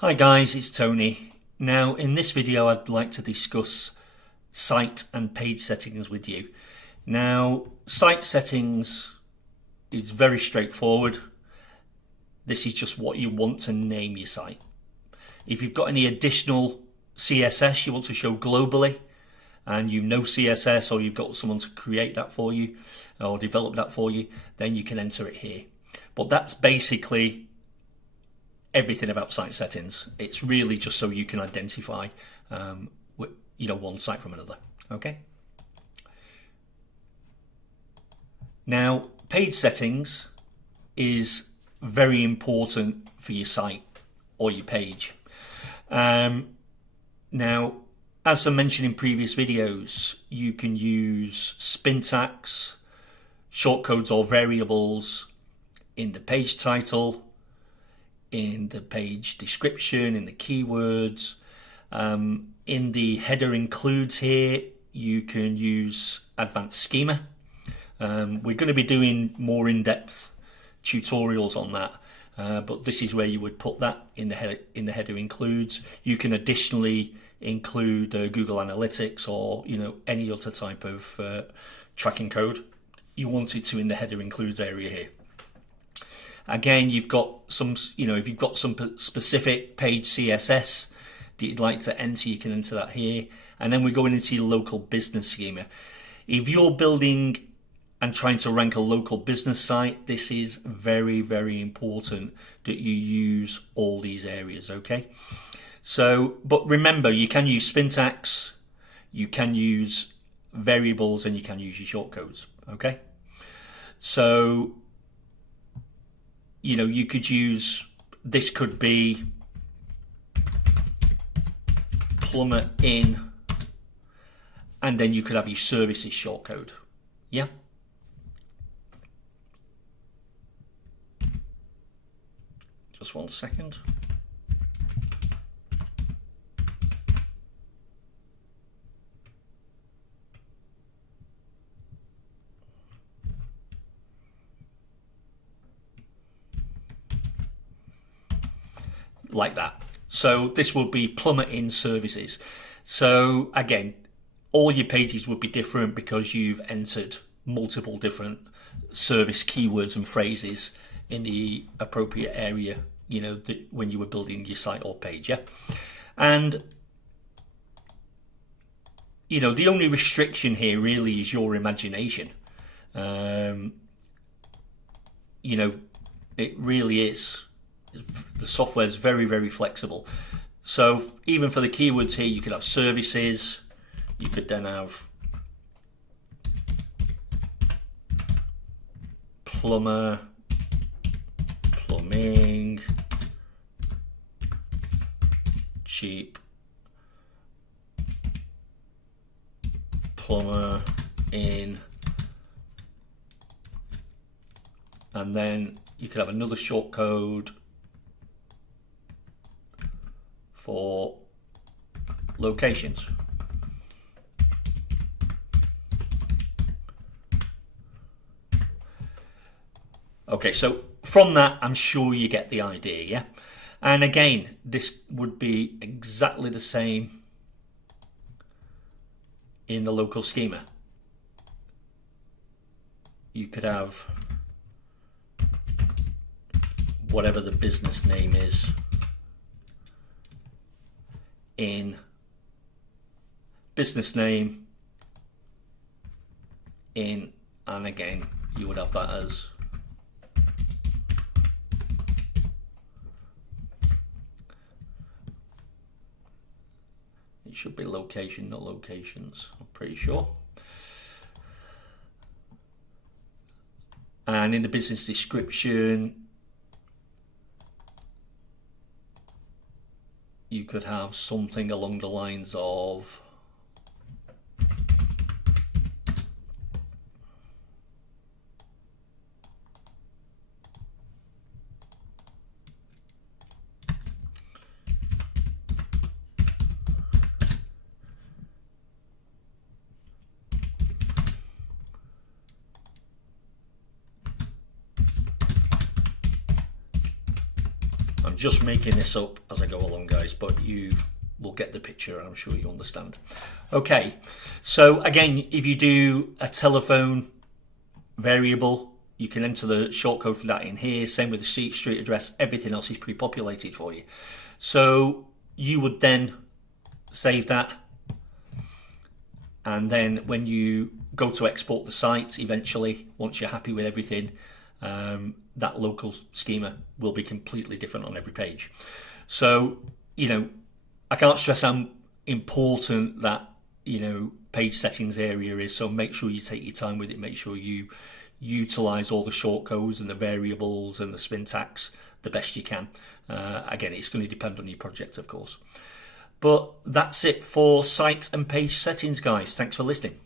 Hi guys, it's Tony. Now in this video I'd like to discuss site and page settings with you. Now site settings is very straightforward. This is just what you want to name your site. If you've got any additional CSS you want to show globally and you know CSS or you've got someone to create that for you or develop that for you, then you can enter it here. But that's basically everything about site settings. It's really just so you can identify one site from another. Okay. Now page settings is very important for your site or your page. Now as I mentioned in previous videos, you can use syntax, shortcodes or variables in the page title, in the page description, in the keywords, in the header includes here you can use advanced schema. We're going to be doing more in-depth tutorials on that, but this is where you would put that in the header includes. You can additionally include Google Analytics or any other type of tracking code you wanted to in the header includes area here. Again, you've got some, if you've got some specific page CSS that you'd like to enter, you can enter that here. And then we're going into your local business schema. If you're building and trying to rank a local business site, this is very, very important that you use all these areas, okay? So, but remember, you can use syntax, you can use variables, and you can use your shortcodes, okay? So, you could use, this could be plumber in, and then you could have your services shortcode. Yeah. Just 1 second. Like that. So this would be plumber in services. So again, all your pages would be different because you've entered multiple different service keywords and phrases in the appropriate area, when you were building your site or page. Yeah. And the only restriction here really is your imagination. It really is. The software is very, very flexible. So even for the keywords here, you could have services, you could then have plumber, plumbing, cheap, plumber in, and then you could have another shortcode for locations. Okay, so from that, I'm sure you get the idea, yeah? And again, this would be exactly the same in the local schema. You could have whatever the business name is in business name in, and again you would have that as it should be location, not locations, I'm pretty sure. And in the business description you could have something along the lines of I'm just making this up as I go along, guys, but you will get the picture, I'm sure you understand. Okay, so again, if you do a telephone variable, you can enter the shortcode for that in here. Same with the street address. Everything else is pre-populated for you. So you would then save that, and then when you go to export the site eventually, once you're happy with everything, that local schema will be completely different on every page. So, you know, I can't stress how important that, you know, page settings area is. So make sure you take your time with it. Make sure you utilize all the shortcodes and the variables and the syntax the best you can. Again, it's going to depend on your project, of course. But that's it for site and page settings, guys. Thanks for listening.